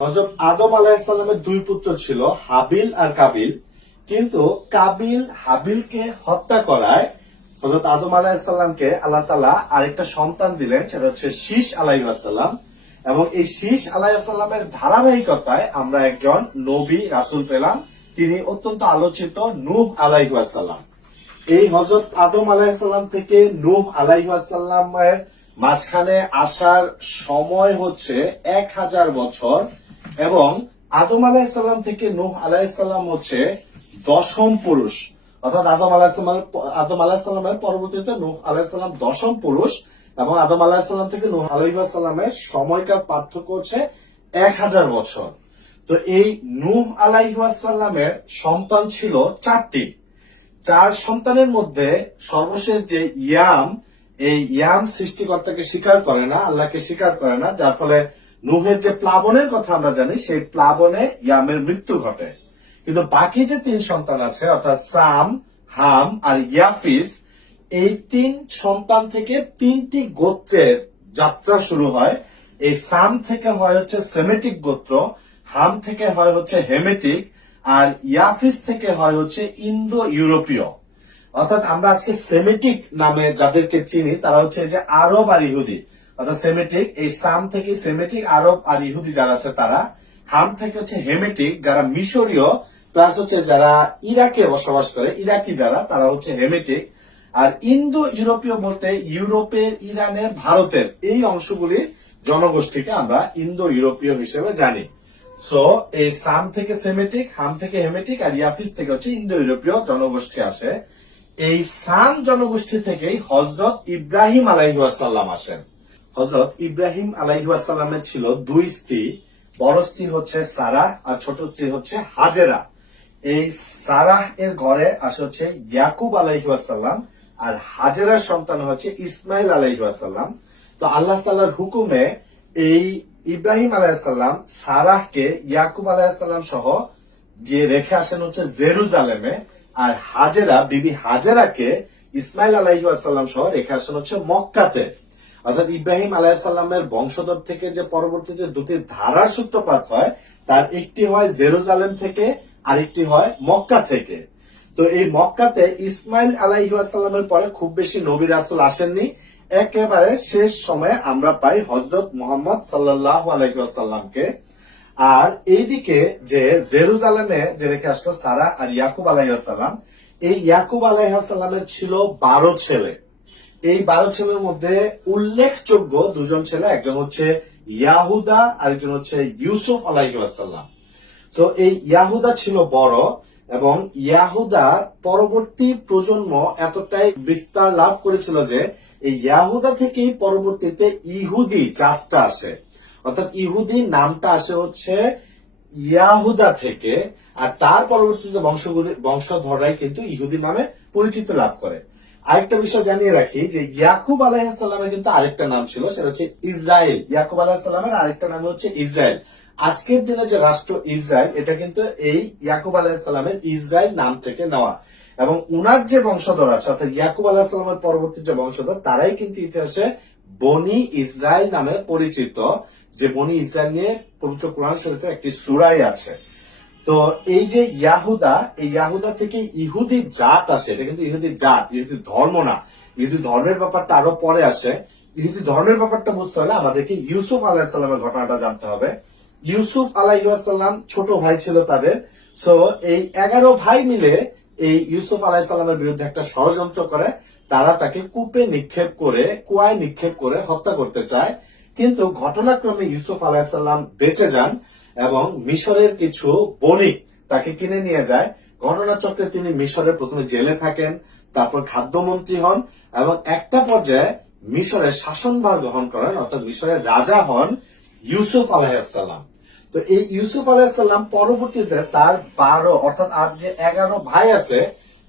হযরত আদম আলাইহিস সালামের দুই পুত্র ছিল, হাবিল আর কাবিল। কিন্তু কাবিল হাবিলকে হত্যা করায় হযরত আদম আলাইহিস সালামকে আল্লাহ তাআলা আরেকটা সন্তান দিলেন, সেটা হচ্ছে শীস আলাইহিস সালাম। এবং এই শীস আলাইহিস সালামের ধারাবাহিকতায় আমরা একজন নবী রাসূল পেলাম, তিনি অত্যন্ত আলোচিত নূহ আলাইহিস সালাম। এই হযরত আদম আলাইহিস সালাম থেকে নূহ আলাইহিস সালামের মাঝখানে আসার সময় হচ্ছে 1000 বছর, এবং আদম আলাইহিস সালাম থেকে নূহ আলাইহিস সালাম হচ্ছে দশম পুরুষ। অর্থাৎ আদম আলাইহিস সালামের পরবর্তীতে নূহ আলাইহিস সালাম দশম পুরুষ, এবং আদম আলাইহিস সালাম থেকে নূহ আলাইহিস সালামের সময়কার পার্থক্য হচ্ছে 1000 বছর। তো এই নূহ আলাইহিস সালামের সন্তান ছিল 4টি। 4 সন্তানের মধ্যে সর্বশেষ যে ইয়াম, এই ইয়াম সৃষ্টিকর্তাকে স্বীকার করে না, আল্লাহকে স্বীকার করে না, যার ফলে নূহের যে প্লাবনের কথা আমরা জানি, সেই প্লাবনে ইয়ামের মৃত্যু ঘটে। কিন্তু বাকি যে 3 সন্তান আছে, অর্থাৎ সাম, হাম আর ইয়াফিস, এই 3 সন্তান থেকে 3টি গোত্রের যাত্রা শুরু হয়। এই সাম থেকে হয় হচ্ছে সেমেটিক গোত্র, হাম থেকে হয় হচ্ছে হেমেটিক, আর ইয়াফিস থেকে হয় হচ্ছে ইন্দো ইউরোপীয়। অর্থাৎ আমরা আজকে সেমেটিক নামে যাদেরকে চিনি তারা হচ্ছে যে আরব আর ইহুদি। অর্থাৎ সেমেটিক, এই সাম থেকে সেমেটিক, আরব আর ইহুদি যারা আছে তারা। হাম থেকে হচ্ছে হেমেটিক, যারা মিশরীয়, প্লাস হচ্ছে যারা ইরাকে বসবাস করে, ইরাকি যারা, তারা হচ্ছে হেমেটিক। আর ইন্দো ইউরোপীয় বলতে ইউরোপের, ইরানের, ভারতের এই অংশগুলির জনগোষ্ঠীকে আমরা ইন্দো ইউরোপীয় হিসেবে জানি। সো এই সাম থেকে সেমেটিক, হাম থেকে হেমেটিক, আর ইয়াফিস থেকে হচ্ছে ইন্দো ইউরোপীয় জনগোষ্ঠী আসে। এই সাম জনগোষ্ঠী থেকেই হযরত ইব্রাহিম আলাইহিস সালাম আসেন। হযরত ইব্রাহিম আলাইহিস সালামের ছিল 2 স্ত্রী। বড় স্ত্রী হচ্ছে সারাহ আর ছোট স্ত্রী হচ্ছে হাজেরা। এই সারাহ এর ঘরে আসে হচ্ছে ইয়াকুব আলাইহিস সালাম, আর হাজেরার সন্তান হচ্ছে ইসমাইল আলাইহিস সালাম। তো আল্লাহ তাআলার হুকুমে এই ইব্রাহিম আলাইহিস সালাম সারাহকে ইয়াকুব আলাইহিস সালাম সহ গিয়ে রেখে আসেন হচ্ছে জেরুজালেমে, আর হাজেরা, বিবি হাজেরাকে ইসমাইল আলাইহিস সালাম সহ রেখে আসেন হচ্ছে মক্কাতে। অর্থাৎ ইব্রাহিম আলাইহিস সালামের বংশধর থেকে যে পরবর্তীতে 2টি ধারার সূত্রপাত হয়, তার একটি হয় জেরুজালেম থেকে, আরেকটি হয় মক্কা থেকে। তো এই মক্কাতে ইসমাইল আলাইহিস সালামের পরে খুব বেশি নবী রাসূল আসেননি। একেবারে শেষ সময়ে আমরা পাই হযরত মুহাম্মদ সাল্লাল্লাহু আলাইহি ওয়াসাল্লামকে। আর এইদিকে যে জেরুজালেমে যে রেখে আসলো সারা আর ইয়াকুব আলাইহিস সালাম, এই ইয়াকুব আলাইহিস সালামের ছিল 12 ছেলে। এই 12 ছেলের মধ্যে উল্লেখযোগ্য 2 জন ছেলে, একজন হচ্ছে ইয়াহুদা, আরেকজন হচ্ছে ইউসুফ আলাইহিস সালাম। তো এই ইয়াহুদা ছিল বড়, এবং ইয়াহুদার পরবর্তী প্রজন্ম এতটাই বিস্তার লাভ করেছিল যে এই ইয়াহুদা থেকেই পরবর্তীতে ইহুদি জাতটা আসে। অর্থাৎ ইহুদি নামটা আসে হচ্ছে ইয়াহুদা থেকে, আর তার পরবর্তীতে বংশধররাই কিন্তু ইহুদি নামে পরিচিতি লাভ করে। আরেকটা বিষয় জানিয়ে রাখি যে ইয়াকুব আলাইহিস সালামের কিন্তু আরেকটা নাম ছিল, সেটা হচ্ছে ইসরায়েল। ইয়াকুব আলাইহিস সালামের আরেকটা নাম হচ্ছে ইসরায়েল। আজকের দিনে যে রাষ্ট্র ইসরায়েল, এটা কিন্তু এই ইয়াকুব আলাইহিস সালামের ইসরায়েল নাম থেকে নেওয়া। এবং উনার যে বংশধর আছে, অর্থাৎ ইয়াকুব আলাইহিস সালামের পরবর্তী যে বংশধর, তারাই কিন্তু ইতিহাসে বনি ইসরায়েল নামে পরিচিত। যে বনি ইসরায়েল নিয়ে পবিত্র কোরআন শরীফে একটি সূরাই আছে। তো এই যে ইয়াহুদা, এই ইয়াহুদা থেকে ইহুদি জাত আসে। এটা কিন্তু ইহুদি জাত, ইহুদি ধর্ম না। ইহুদি ধর্মের ব্যাপারটা আরো পরে আসে। ইহুদি ধর্মের ব্যাপারটা বুঝতে হলে আমাদেরকে ইউসুফ আলাইহিস সালামের ঘটনাটা জানতে হবে। ইউসুফ আলাইহিস সালাম ছোট ভাই ছিল তাদের। সো এই 11 ভাই মিলে এই ইউসুফ আলাইহিস সালামের বিরুদ্ধে একটা ষড়যন্ত্র করে। তারা তাকে কুয়ায় নিক্ষেপ করে হত্যা করতে চায়। কিন্তু ঘটনাক্রমে ইউসুফ আলাইহিস সালাম বেঁচে যান, এবং মিশরের কিছু বণিক তাকে কিনে নিয়ে যায়। ঘটনাচক্রে তিনি মিশরের প্রথমে জেলে থাকেন, তারপর খাদ্যমন্ত্রী হন, এবং একটা পর্যায়ে মিশরের শাসনভার গ্রহণ করেন, অর্থাৎ মিশরের রাজা হন ইউসুফ আলাইহিস সালাম। তো এই ইউসুফ আলাইহিস সালাম পরবর্তীতে তার 12 অর্থাৎ আর যে 11 ভাই আছে,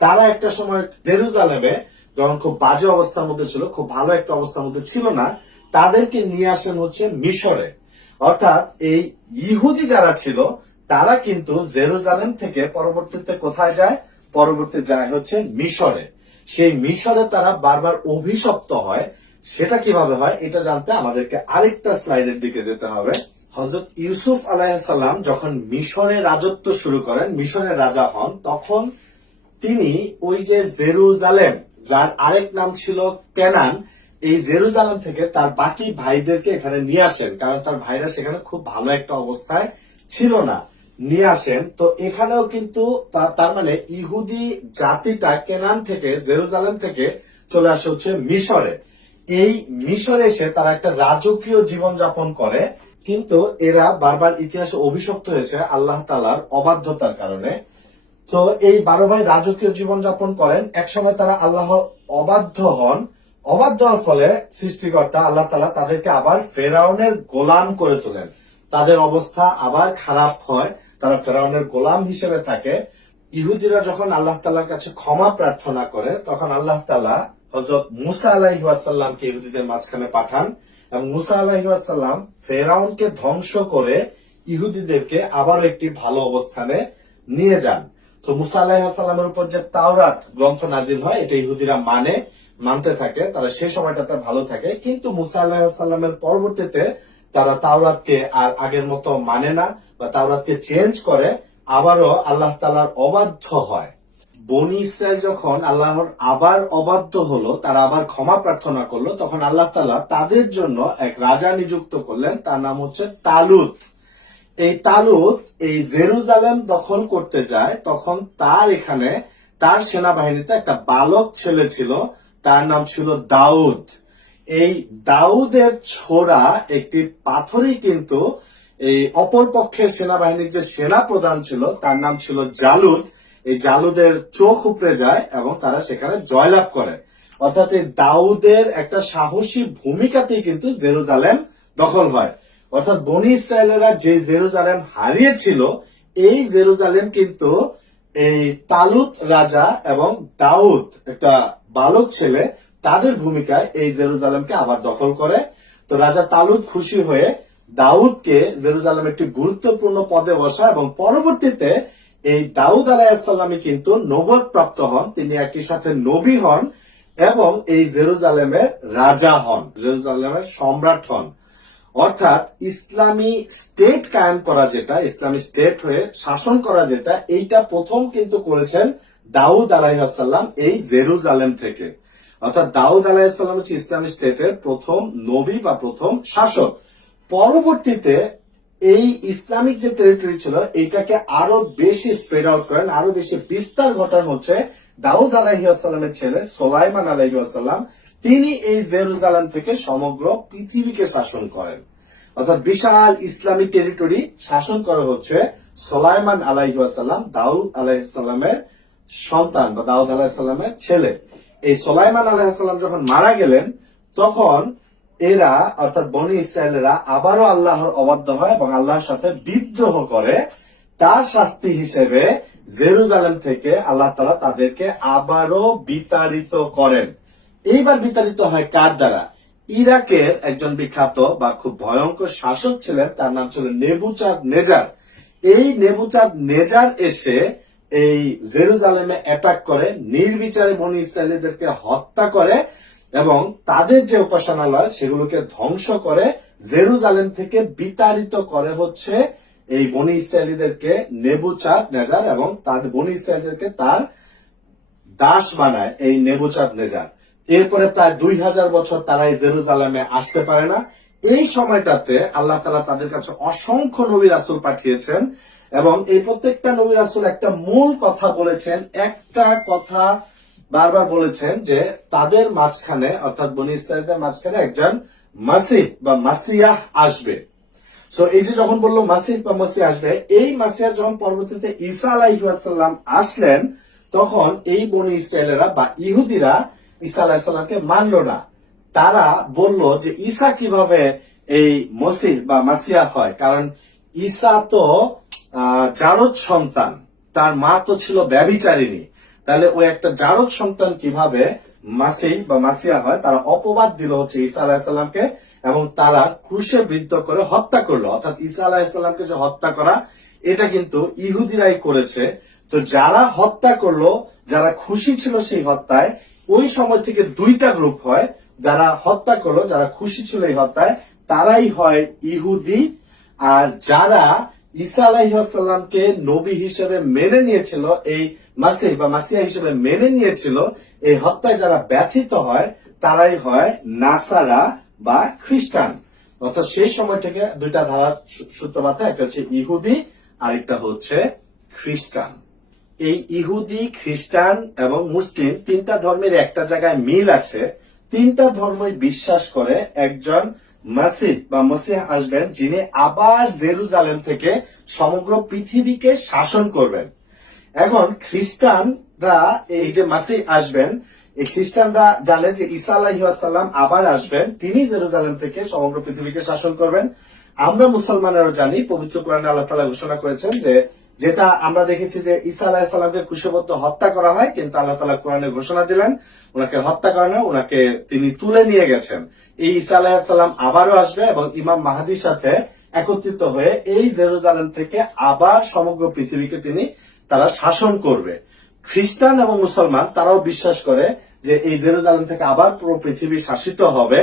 তারা একটা সময় জেরুজালেমে যখন খুব বাজে অবস্থার মধ্যে ছিল, খুব ভালো একটা অবস্থার মধ্যে ছিল না, তাদেরকে নিয়ে আসেন হচ্ছে মিশরে। অর্থাৎ এই ইহুদি যারা ছিল তারা কিন্তু জেরুজালেম থেকে পরবর্তীতে কোথায় যায়? পরবর্তী যায় হচ্ছে মিশরে। সেই মিশরে তারা বারবার অভিশপ্ত হয়। সেটা কিভাবে হয় এটা জানতে আমাদেরকে আরেকটা স্লাইডের দিকে যেতে হবে। হযরত ইউসুফ আলাইহিসসালাম যখন মিশরে রাজত্ব শুরু করেন, মিশরের রাজা হন, তখন তিনি ওই যে জেরুজালেম, যার আরেক নাম ছিল কেনান, এই জেরুজালেম থেকে তার বাকি ভাইদেরকে এখানে নিয়ে আসেন, কারণ তার ভাইরা সেখানে খুব ভালো একটা অবস্থায় ছিল না, নিয়ে আসেন। তো এখানেও কিন্তু তার মানে ইহুদি জাতিটা কেনান থেকে, জেরুজালেম থেকে চলে আসে হচ্ছে মিশরে। এই মিশরে এসে তারা একটা রাজকীয় জীবন যাপন করে, কিন্তু এরা বারবার ইতিহাসে অভিশপ্ত হয়েছে আল্লাহ তাআলার অবাধ্যতার কারণে। তো এই 12 ভাই রাজকীয় জীবন যাপন করেন, একসময় তারা আল্লাহ অবাধ্য হন। অবাধ্য হওয়ার ফলে সৃষ্টিকর্তা আল্লাহ তাআলা তাদেরকে আবার ফেরাউনের গোলাম করে তোলেন। তাদের অবস্থা আবার খারাপ হয়, তারা ফেরাউনের গোলাম হিসেবে থাকে। ইহুদিরা যখন আল্লাহ তাআলার কাছে ক্ষমা প্রার্থনা করে, তখন আল্লাহ তাআলা হযরত মুসা আলাইহিস সালামকে ইহুদিদের মাঝখানে পাঠান, এবং মুসা আলাইহিস সালাম ফেরাউনকে ধ্বংস করে ইহুদিদেরকে আবারও একটি ভালো অবস্থানে নিয়ে যান। তো মুসা আলাইহিস সালামের উপর যে তাওরাত গ্রন্থ নাজিল হয়, এটা ইহুদিরা মানতে থাকে, তারা সে সময়টাতে ভালো থাকে। কিন্তু মুসা আলাইহিস সালামের পরবর্তীতে তারা তাওরাতকে আর আগের মতো মানে না, বা তাওরাতকে চেঞ্জ করে, আবারও আল্লাহ তাআলার অবাধ্য হয়। বনি ইসরাইল যখন আল্লাহর আবার অবাধ্য হলো, তারা আবার ক্ষমা প্রার্থনা করলো, তখন আল্লাহ তাআলা তাদের জন্য এক রাজা নিযুক্ত করলেন, তার নাম হচ্ছে তালুত। এই তালুত এই জেরুজালেম দখল করতে যায়, তখন তার সেনাবাহিনীতে একটা বালক ছেলে ছিল, তার নাম ছিল দাউদ। এই দাউদের ছোড়া একটি পাথরই কিন্তু এই অপর পক্ষের সেনাবাহিনীর যে সেনা প্রধান ছিল, তার নাম ছিল জালুদ, এই জালুদের চোখ উপড়ে যায় এবং তারা সেখানে জয়লাভ করে। অর্থাৎ এই দাউদের একটা সাহসী ভূমিকাতেই কিন্তু জেরুজালেম দখল হয়। অর্থাৎ বনি ইসরায়েলেরা যে জেরুজালেম হারিয়েছিল, এই জেরুজালেম কিন্তু এই তালুত রাজা এবং দাউদ একটা বালক ছেলে, তাদের ভূমিকায় এই জেরুজালেমকে আবার দখল করে। তো রাজা তালুত খুশি হয়ে দাউদকে জেরুজালেম একটি গুরুত্বপূর্ণ পদে বসায়, এবং পরবর্তীতে এই দাউদ আলাইহিসসালামই কিন্তু নবুয়ত প্রাপ্ত হন, তিনি একই সাথে নবী হন এবং এই জেরুজালেমের রাজা হন, জেরুজালেমের সম্রাট হন। অর্থাৎ ইসলামী স্টেট কায়েম করা, যেটা ইসলামী স্টেট হয়ে শাসন করা, যেটা এইটা প্রথম কিন্তু করেছেন দাউদ আলাইহিসসালাম এই জেরুজালেম থেকে। অর্থাৎ দাউদ আলাইহিসসালাম হচ্ছে ইসলামী স্টেটের প্রথম নবী বা প্রথম শাসক। পরবর্তীতে এই ইসলামিক যে টেরিটরি ছিল, এইটাকে আরো বেশি স্প্রেড আউট করেন, আরো বেশি বিস্তার ঘটান হচ্ছে দাউদ আলাইহিসসালামের ছেলে সুলাইমান আলাইহিসসালাম। তিনি এই জেরুজালেম থেকে সমগ্র পৃথিবীকে শাসন করেন। অর্থাৎ বিশাল ইসলামিক টেরিটরি শাসন করা হচ্ছে সুলাইমান আলাইহিসসালাম, দাউদ আলাইহিসসালামের সন্তান বা দাউদ আলাইহিসসালামের ছেলে। এই সুলাইমান আলাইহিসসালাম যখন মারা গেলেন, তখন এরা অর্থাৎ বনি ইসরায়েলেরা আবারও আল্লাহর অবাধ্য হয় এবং আল্লাহর সাথে বিদ্রোহ করে। তার শাস্তি হিসেবে জেরুজালেম থেকে আল্লাহ তাআলা তাদেরকে আবারও বিতাড়িত করেন। এইবার বিতাড়িত হয় কার দ্বারা? ইরাকের একজন বিখ্যাত বা খুব ভয়ঙ্কর শাসক ছিলেন, তার নাম ছিল নেবুচাঁদ নেজার। এই নেবুচাঁদ নেজার এসে এই জেরুজালেমে অ্যাটাক করে, নির্বিচারে বনি ইসরায়েলীদেরকে হত্যা করে এবং তাদের যে উপাসনালয় সেগুলোকে ধ্বংস করে, জেরুজালেম থেকে বিতাড়িত করে হচ্ছে এই বনি ইসরায়েলীদেরকে নেবুচাঁদ নেজার, এবং তাদের বনি ইসরায়েলীদেরকে তার দাস বানায় এই নেবুচাঁদ নেজার। এরপরে প্রায় 2000 বছর তারা এই জেরুজালেমে আসতে পারে না। এই সময়টাতে আল্লাহ তাআলা তাদের কাছে অসংখ্য নবী রাসূল পাঠিয়েছেন, এবং এই প্রত্যেকটা নবী রাসূল একটা মূল কথা বলেছেন, একটা কথা বারবার বলেছেন যে তাদের মাঝখানে অর্থাৎ বনি ইসরায়েলদের মাঝখানে একজন মাসিহ বা মাসিয়াহ আসবে। সো এই যে যখন বললো মাসিহ বা মাসিহ আসবে, এই মাসিয়া যখন পরবর্তীতে ঈসা আলাইহিস সালাম আসলেন, তখন এই বনি ইসরায়েলেরা বা ইহুদিরা ঈসা আলাইহিস সালামকে মানলো না। তারা বলল যে ঈসা কিভাবে এই মসিহ বা মাসিয়া হয়, কারণ ঈসা তো জারদ সন্তান, তার মা তো ছিল ব্যভিচারিণী, তাহলে ওই একটা জারদ সন্তান কিভাবে মাসিহ বা মাসিয়া হয়। তারা অপবাদ দিল হচ্ছে ঈসা আলাইহিস সালামকে, এবং তারা ক্রুশে বিদ্ধ করে হত্যা করলো। অর্থাৎ ঈসা আলাইহিস সালামকে যে হত্যা করা, এটা কিন্তু ইহুদিরাই করেছে। তো যারা হত্যা করলো, যারা খুশি ছিল সেই হত্যায়, ওই সময় থেকে দুইটা গ্রুপ হয়। যারা হত্যা করলো, যারা খুশি ছিল এই হত্যায়, তারাই হয় ইহুদি, আর যারা ঈসা আলাইহিসসালামকে নবী হিসেবে মেনে নিয়েছিল, এই মাসিহ বা মাসিহা হিসেবে মেনে নিয়েছিল, এই হত্যায় যারা ব্যথিত হয় তারাই হয় নাসারা বা খ্রিস্টান। অর্থাৎ সেই সময় থেকে দুইটা ধারা সূত্রপাত, একটা হচ্ছে ইহুদি আর একটা হচ্ছে খ্রিস্টান। এই ইহুদি, খ্রিস্টান এবং মুসলিম তিনটা ধর্মের একটা জায়গায় মিল আছে। তিনটা ধর্মই বিশ্বাস করে একজন মাসিহ বা মসিহ আসবেন, যিনি আবার জেরুজালেম থেকে সমগ্র পৃথিবীকে শাসন করবেন। এখন খ্রিস্টানরা এই যে মাসিহ আসবেন, এই খ্রিস্টানরা জানে যে ঈসা আলাইহিসসালাম আবার আসবেন, তিনি জেরুজালেম থেকে সমগ্র পৃথিবীকে শাসন করবেন। আমরা মুসলমানেরও জানি, পবিত্র কোরআনে আল্লাহ তাআলা ঘোষণা করেছেন যে, যেটা আমরা দেখেছি যে ঈসা আলাইহিসসালামকে ক্রুশবিদ্ধ হত্যা করা হয়, কিন্তু আল্লাহ তাআলা কোরআনে ঘোষণা দিলেন ওনাকে হত্যা করেন না, ওনাকে তিনি তুলে নিয়ে গেছেন। এই ঈসা আলাইহিসসালাম আবারও আসবে এবং ইমাম মাহদির সাথে একত্রিত হয়ে এই জেরুজালেম থেকে আবার সমগ্র পৃথিবীকে তারা শাসন করবে। খ্রিস্টান এবং মুসলমান তারাও বিশ্বাস করে যে এই জেরুজালেম থেকে আবার পুরো পৃথিবী শাসিত হবে।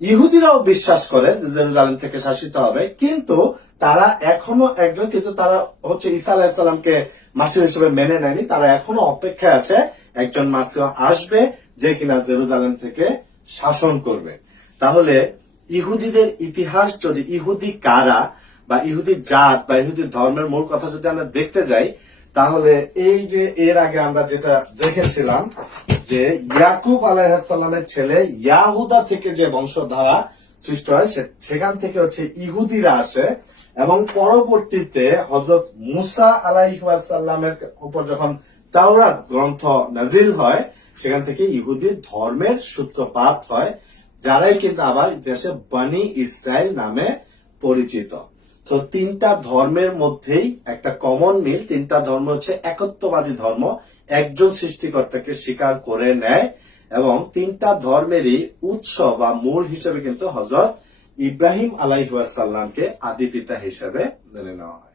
ইহুদিরাও বিশ্বাস করে যে জেরুজালেম থেকে শাসিত হবে, কিন্তু তারা এখনো একজন, কিন্তু তারা হচ্ছে ঈসা আলাইহিসসালামকে মাসিহ হিসেবে মেনে নেয়নি। তারা এখনো অপেক্ষায় আছে একজন মাসিহ আসবে যে কিনা জেরুজালেম থেকে শাসন করবে। তাহলে ইহুদিদের ইতিহাস, যদি ইহুদি কারা বা ইহুদি জাত বা ইহুদি ধর্মের মূল কথা যদি আমরা দেখতে যাই, তাহলে এই যে এর আগে আমরা যেটা দেখেছিলাম যে ইয়াকুব আলাইহিসসালামের ছেলে ইয়াহুদা থেকে যে বংশধারা সৃষ্টি হয়, সেখান থেকে হচ্ছে ইহুদিরা আসে এবং পরবর্তীতে হযরত মুসা আলাইহিসসালামের উপর যখন তাওরাত গ্রন্থ নাজিল হয়, সেখান থেকে ইহুদি ধর্মের সূত্রপাত হয়, যারাই কিন্তু আবার ইতিহাসে বনি ইসরায়েল নামে পরিচিত। তো তিনটা ধর্মের মধ্যেই একটা কমন মিল, তিনটা ধর্ম হচ্ছে একত্ববাদী ধর্ম, একজন সৃষ্টিকর্তাকে স্বীকার করে নেয় এবং তিনটা ধর্মেরই উৎস বা মূল হিসেবে কিন্তু হযরত ইব্রাহিম আলাইহিসসালামকে আদি পিতা হিসেবে মেনে নেওয়া হয়।